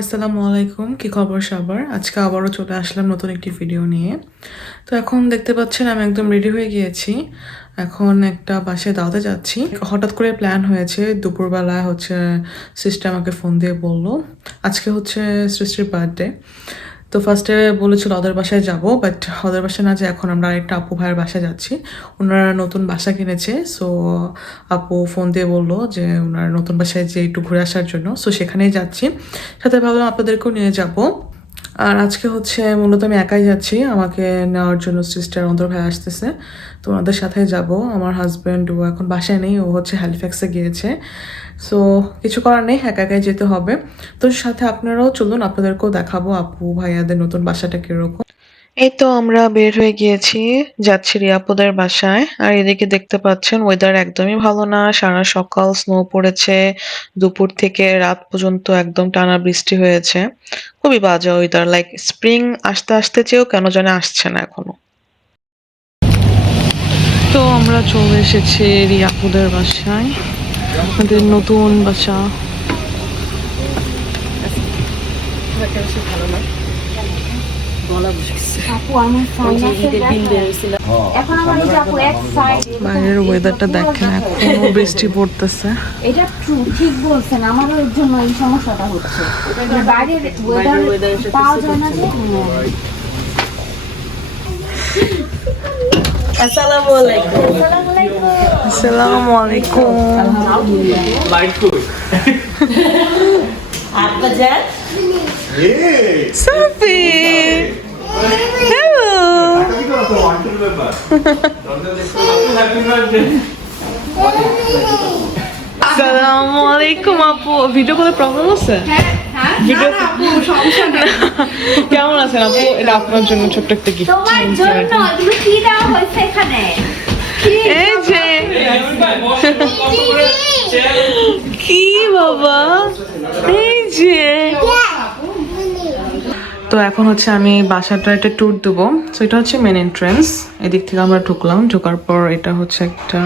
আসসালামু আলাইকুম কি খবর সবার? আজকে আবারও চলে আসলাম নতুন একটি ভিডিও নিয়ে। তো এখন দেখতে পাচ্ছেন, আমি একদম রেডি হয়ে গিয়েছি। এখন একটা বাসে দাওয়াতে যাচ্ছি। হঠাৎ করে প্ল্যান হয়েছে দুপুরবেলায় হচ্ছে সিস্টার আমাকে ফোন দিয়ে বলল, আজকে হচ্ছে সৃষ্টির বার্থডে তো ফার্স্টে বলেছিল ওদের বাসায় যাব বাট ওদের বাসায় না যে এখন আমরা একটা আপু ভাইয়ের বাসায় যাচ্ছি। ওনারা নতুন বাসা কিনেছে সো আপু ফোন দিয়ে বলল যে ওনারা নতুন বাসায় যে একটু ঘুরে আসার জন্য। সো সেখানেই যাচ্ছি। সাথে ভাবলাম আপনাদেরকেও নিয়ে যাব। আর আজকে হচ্ছে মূলত আমি একাই যাচ্ছি। আমাকে নেওয়ার জন্য সিস্টার অন্তর ভাই আসতেছে। তো ওনাদের সাথে যাব। আমার হাজব্যান্ড ও এখন বাসায় নেই, ও হচ্ছে হ্যালিফ্যাক্সে গিয়েছে। সো কিছু করার নেই, একা একাই যেতে হবে। তো সাথে আপনারাও চলুন, আপনাদেরকেও দেখাবো, আপু, ভাইয়াদের নতুন বাসাটা কীরকম। এই তো আমরা বের হয়ে গিয়েছি। যাচ্ছি রিয়াপুদের বাসায়। আর এদিকে দেখতে পাচ্ছেন ওয়েদার একদমই ভালো না। সারা সকাল স্নো পড়েছে। দুপুর থেকে রাত পর্যন্ত একদম টানা বৃষ্টি হয়েছে। খুবই বাজে ওয়েদার লাইক স্প্রিং আসতে আসতে চেয়েও কেন জানে আসছে না এখনও। তো আমরা চলে এসেছি রিয়াপুদের বাসায়। আমাদের নতুন বাসা। আপু আমার সাইনাসের এখন আমার এই যে আপু এক সাইড বাইরের ওয়েদারটা দেখেন এখনও বৃষ্টি পড়তেছে। এটা ট্রু ঠিক বলছেন আমারও এর জন্য এই সমস্যাটা হচ্ছে। বাইরের ওয়েদার পাওয়া যায় না আসসালামু আলাইকুম। আসসালামু আলাইকুম। আসসালামু আলাইকুম আপু ভিডিও কলে প্রবলেম আছে ভিডিও কেমন আছেন আপু এটা আপনার জন্য ছোট্ট একটা গিফট এই যে। কি বাবা এই যে তো এখন হচ্ছে আমি বাসাটা একটা ট্যুর দেবো। তো এটা হচ্ছে মেন এন্ট্রেন্স এদিক থেকে আমরা ঢুকলাম। ঢোকার পর এটা হচ্ছে একটা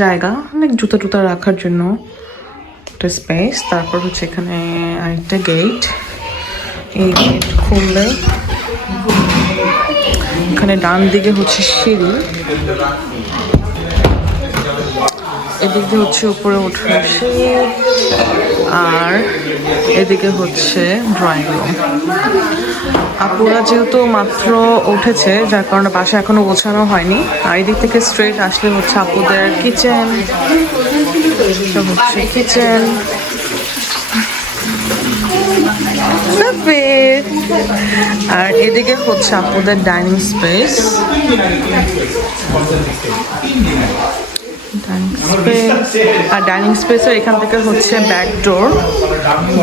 জায়গা। অনেক জুতা টুতা রাখার জন্য একটা স্পেস তারপর হচ্ছে এখানে আরেকটা গেট এই গেট খুললে এখানে ডান দিকে হচ্ছে সিঁড়ি। এদিক হচ্ছে উপরে ওঠার সিঁড়ি আর এদিকে হচ্ছে ড্রয়িং রুম আপুরা যেহেতু মাত্র উঠেছে, যার কারণে বাসা এখনও গোছানো হয়নি। আর এদিক থেকে স্ট্রেট আসলে হচ্ছে আপুদের কিচেন হচ্ছে কিচেন আর এদিকে হচ্ছে আপুদের ডাইনিং স্পেস আর ডাইনিং স্পেসের এখান থেকে হচ্ছে ব্যাক ডোর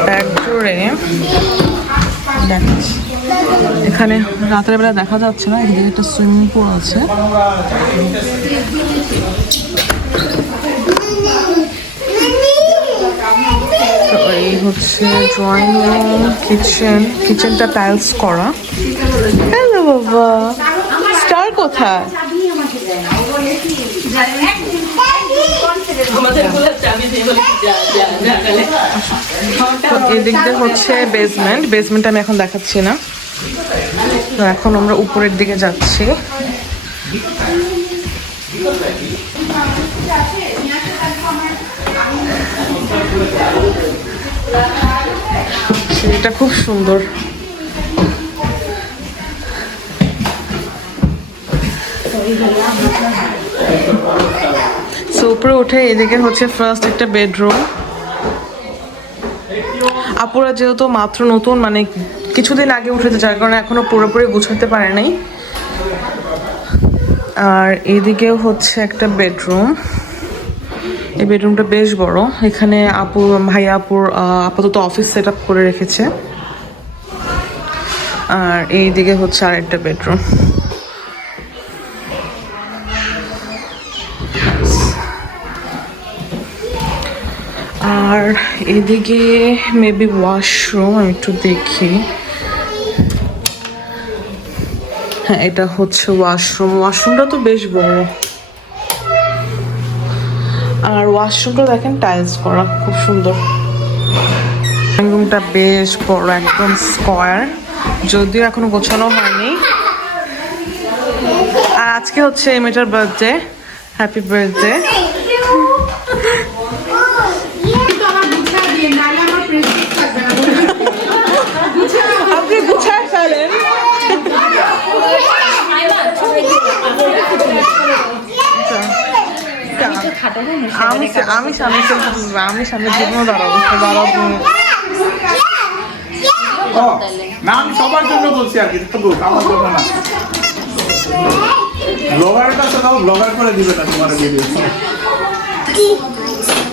ব্যাক এখানে রাতের বেলা দেখা যাচ্ছে না, এদিকে একটা সুইমিং পুল আছে। এই হচ্ছে ড্রয়িং রুম কিচেন কিচেনটা টাইলস করা। হ্যালো বাবা স্টার কোথায়? আমাদেরগুলো চাবি দিয়ে বলে যা যা যা। গেলে তো এদিক দিয়ে হচ্ছে বেসমেন্ট বেসমেন্ট আমি এখন দেখাচ্ছি না। তো এখন আমরা উপরের দিকে যাচ্ছি। এটা খুব সুন্দর। উপরে উঠে এদিকে হচ্ছে ফার্স্ট একটা বেডরুম আপুরা যেহেতু মাত্র নতুন মানে কিছুদিন আগে উঠেছে, যার কারণে এখনও পুরোপুরি গুছাতে পারে নাই। আর এদিকেও হচ্ছে একটা বেডরুম এই বেডরুমটা বেশ বড়। এখানে আপু, ভাই আপুর আপাতত অফিস সেট আপ করে রেখেছে। আর এইদিকে হচ্ছে আরেকটা বেডরুম আর এদিকে মেবি ওয়াশরুম আমি একটু দেখি। হ্যাঁ এটা হচ্ছে ওয়াশরুম ওয়াশরুমটা তো বেশ বড়। আর ওয়াশরুমটা দেখেন টাইলস করা, খুব সুন্দর। রুমটা বেশ বড়, একদম স্কোয়ার যদিও এখনও গোছানো হয়নি। আর আজকে হচ্ছে এই মেয়েটার বার্থডে হ্যাপি বার্থডে আপনি গুছায় ফেলেন। আমি আমি সামনে আমি সামনে জীবন দাঁড়াবো দাঁড়াবো ও, না আমি সবার জন্য বলছি আর কি তো বল, আমার জন্য না। কাছে দাও ব্লগার করে দিবে না তোমার দিয়ে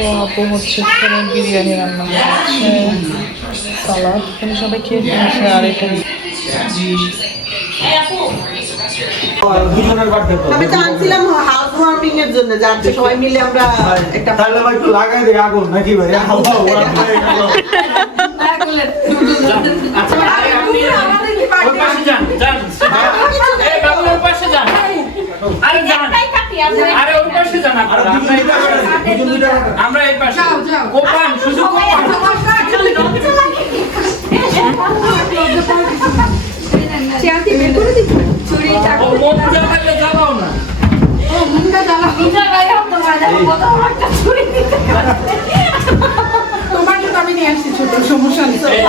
তো আপু হচ্ছে এখানে বিরিয়ানি রান্না করছে সালাদ এখানে সবাই খেয়ে ফেলছে আর এখানে আমি তো আনছিলাম হাউস ওয়ার্মিং এর জন্য যাচ্ছে সবাই মিলে আমরা একটা তাহলে ভাই একটু লাগাই দে আগুন নাকি ভাই হাওয়া ওরা হয়ে গেল ওই পাশে যান যান এই বাবু পাশে যান আরে যান আরে ওই পাশে যান আমরা এই পাশে কোপান শুধু কোপান ও মন পূজা করলে যাবাও না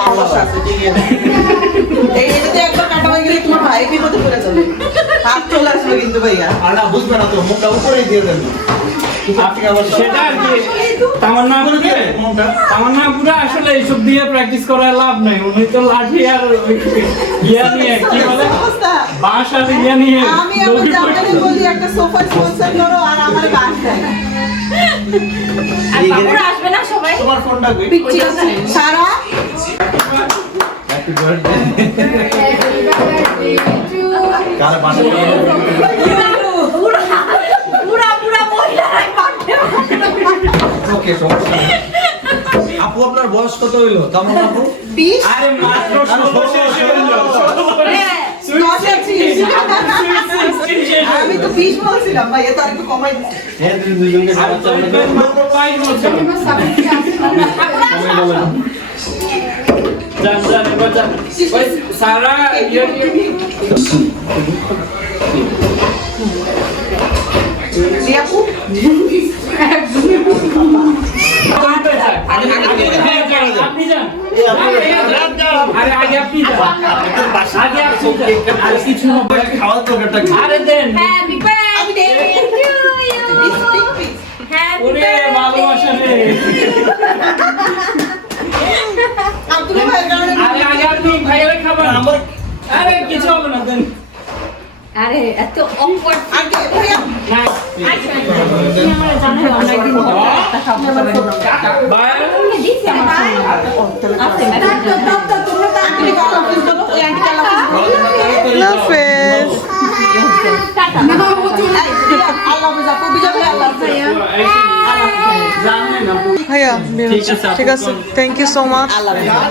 সমস্যা আছে, ঠিক আছে। এই এটাতে একবার কাটা হয়ে গেলে তোমার ভাই বিপদে পড়ে যাবে চলে আসবে কিন্তু ভাইয়া। আর না বুঝবে না তো মুখটা উপরেই দিয়ে দেন সেটা আর কি তামান্না তামান্না পুরা আসলে এইসব দিয়ে প্র্যাকটিস করার লাভ নাই। উনি তো লাঠি আর ইয়া নিয়ে কি বলে? বাঁশ আর ইয়া নিয়ে আমি আমার দৌড়ি জামাইকে পড়ে- বলি একটা সোফা স্পন্সর করো আর আমার বাস দেয়। আসবে না সবাই? তোমার ফোনটা সারা? হ্যাপি বার্থডে কার বাসা ওকে সমস্যা আপু আপনার বয়স কত হইল? কেমন আপু আরে মাত্র আমি তো বিশ বলছিলাম ভাইয়া তো আরেকটু কমাই দিচ্ছে। সারা। আরে দেন। ওরে ভালোবাসা রে। আব্দুল ভাই কারণে আরে আগে আপনি ভাইয়ের খাবার আরে কিছু হবে না দেন আরে এত অকওয়ার্ড আগে ভাইয়া না বাই আন্টি কথা বলছো চলো ওই আন্টি কালা হাফেজ আল্লাহ হাফেজ ভাইয়া ঠিক আছে, আপু, ঠিক আছে থ্যাংক ইউ সো মাচ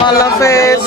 আল্লাহ হাফেজ।